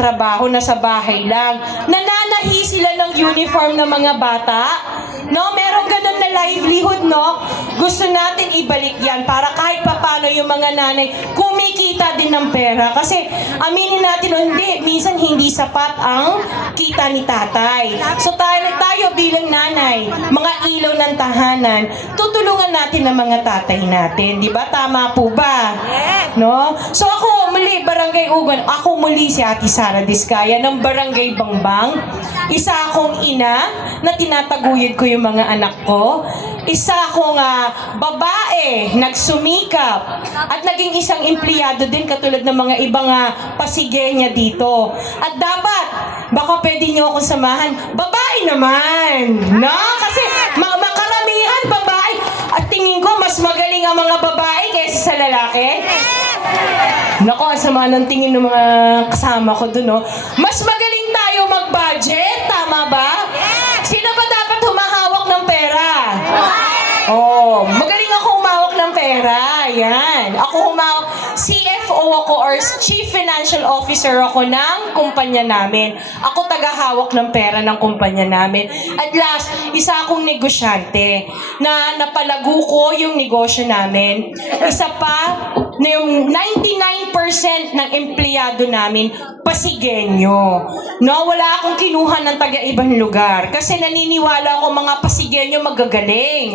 trabaho, nasa bahay lang. Nananahi sila ng uniform ng mga bata. No, meron ganun na livelihood, no? Gusto natin ibalik yan para kahit papano yung mga nanay kumikita din ng pera. Kasi aminin natin o hindi, minsan hindi sapat ang kita ni tatay. So tayo bilang nanay, mga ilaw ng tahanan, tutulungan natin ang mga tatay natin. Di ba? Tama po ba? No? So ako muli, Barangay Ugon, ako muli si Ate Sara Diskaya ng Barangay Bangbang. Isa akong ina na tinataguyod ko yung mga anak ko. Isa akong babae, nagsumikap at naging isang empleyado din katulad ng mga ibang pasigenya dito. At dapat, baka pwede niyo akong samahan, babae naman, no? Kasi makaramihan babae. At tingin ko, mas magaling ang mga babae kaysa sa lalaki. Naku, ang sama ng tingin ng mga kasama ko dun, no? Mas magaling tayo mag-budget, tama ba? Sino ba dapat humahawak ng pera? Oh, magaling ako humawak ng pera. Yan. Ako humawak. CFO ako or Chief Financial Officer ako ng kumpanya namin. Ako tagahawak ng pera ng kumpanya namin. At last, isa akong negosyante na napalago ko yung negosyo namin. Isa pa, na yung 99% ng empleyado namin, Pasigenyo. No, wala akong kinuha ng taga-ibang lugar. Kasi naniniwala ako mga Pasigenyo magagaling.